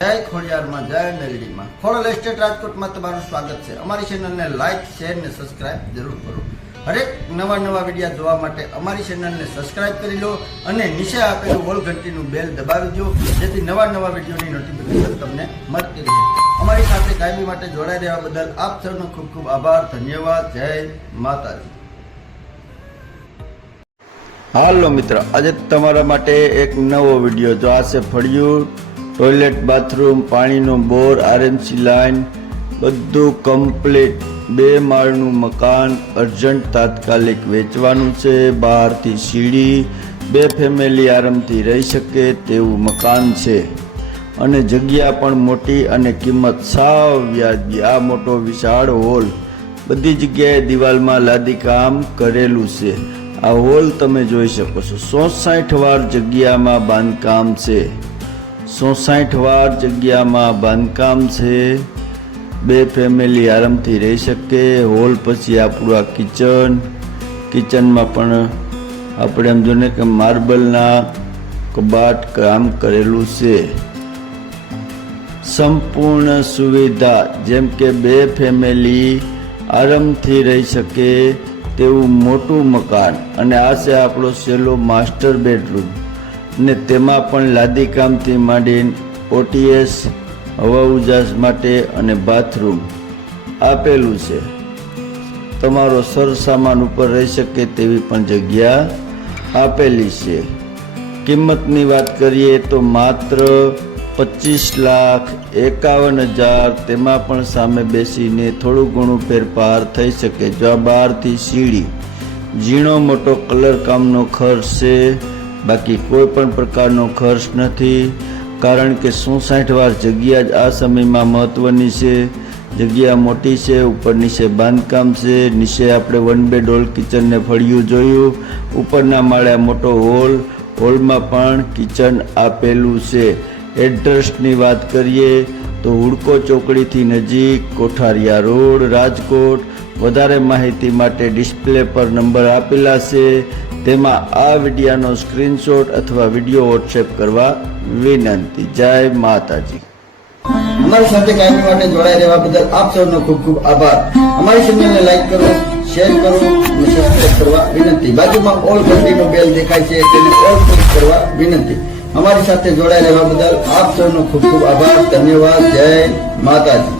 જય ખોડિયારમાં જય મેલડીમાં ખોડલ એસ્ટેટ રાજકોટમાં તમારું સ્વાગત છે। અમારી ચેનલને લાઈક શેર ને સબસ્ક્રાઇબ જરૂર કરો। હરેક નવા વિડીયો જોવા માટે અમારી ચેનલને સબસ્ક્રાઇબ કરી લો અને નીચે આપેલું ઓલ ઘંટીનું બેલ દબાવી દો, જેથી નવા વિડીયોની નોટિફિકેશન તમને મળતી રહે। અમારી સાથે કાયમી માટે જોડાઈ રહેવા બદલ આપ સૌનો ખૂબ ખૂબ આભાર, ધન્યવાદ। જય માતાજી। હાલો મિત્ર, આજે તમારા માટે એક નવો વિડીયો જો આ છે ફળિયું, ટોયલેટ, બાથરૂમ, પાણીનો બોર, આરએમસી લાઈન, બધું કમ્પ્લીટ 2 માળનું મકાન અર્જન્ટ તાત્કાલિક વેચવાનું છે। બહારથી સીડી, 2 ફેમિલી આરામથી રહી શકે તેવું મકાન છે અને જગ્યા પણ મોટી અને કિંમત સાવ વ્યાજબી। આ મોટો વિશાળ હોલ, બધી જગ્યાએ દિવાલમાં લાદી કામ કરેલું છે। આ હોલ તમે જોઈ શકો છો। 160 વાર જગ્યામાં બાંધકામ છે। 160 વાર જગ્યામાં બાંધકામ છે। 2 ફેમિલી આરામથી રહી શકે। હોલ પછી આપણું આ કિચનમાં પણ આપણે એમ જોને કે માર્બલના કબાટ કામ કરેલું છે। સંપૂર્ણ સુવિધા, જેમ કે 2 ફેમિલી આરામથી રહી શકે તેવું મોટું મકાન। અને આ છે આપણો છેલ્લો માસ્ટર બેડરૂમ ને તેમાં પણ લાદી કામથી માંડીને ઓટીએસ, હવા ઉજાસ માટે અને બાથરૂમ આપેલું છે। તમારો સરસામાન ઉપર રહી શકે તેવી પણ જગ્યા આપેલી છે। કિંમતની વાત કરીએ તો માત્ર 25,51,000, તેમાં પણ સામે બેસીને થોડું ઘણું ફેરફાર થઈ શકે। જો આ બહારથી સીડી, ઝીણો મોટો કલર કામનો ખર્ચ છે, બાકી કોઈ પણ પ્રકારનો ખર્ચ નથી, કારણ કે 160 વાર જગ્યા જ આ સમયમાં મહત્વની છે। જગ્યા મોટી છે, ઉપર નીચે બાંધકામ છે। નીચે આપણે 1 બેડ હોલ કિચનને ફળિયું જોયું, ઉપરના માળે મોટો હોલમાં પણ કિચન આપેલું છે। એડ્રેસની વાત કરીએ તો હુડકો ચોકડીથી નજીક, કોઠારિયા રોડ, રાજકોટ। વધારે માહિતી માટે ડિસ્પ્લે પર નંબર આપેલા છે, તેમાં આ વિડીયોનો સ્ક્રીનશોટ અથવા વિડીયો વોટ્સએપ કરવા વિનંતી। જય માતાજી। અમારી સાથે કાયમી માટે જોડાઈ રહેવા બદલ આપ સૌનો ખૂબ ખૂબ આભાર। અમારી ચેનલને લાઈક કરો, શેર કરો અને સબસ્ક્રાઇબ કરવા વિનંતી। બાજુમાં ઓલ ઘંટીનો બેલ દેખાય છે, તેને ઓલ ક્લિક કરવા વિનંતી। અમારી સાથે જોડાઈ રહેવા બદલ આપ સૌનો ખૂબ ખૂબ આભાર, ધન્યવાદ। જય માતાજી।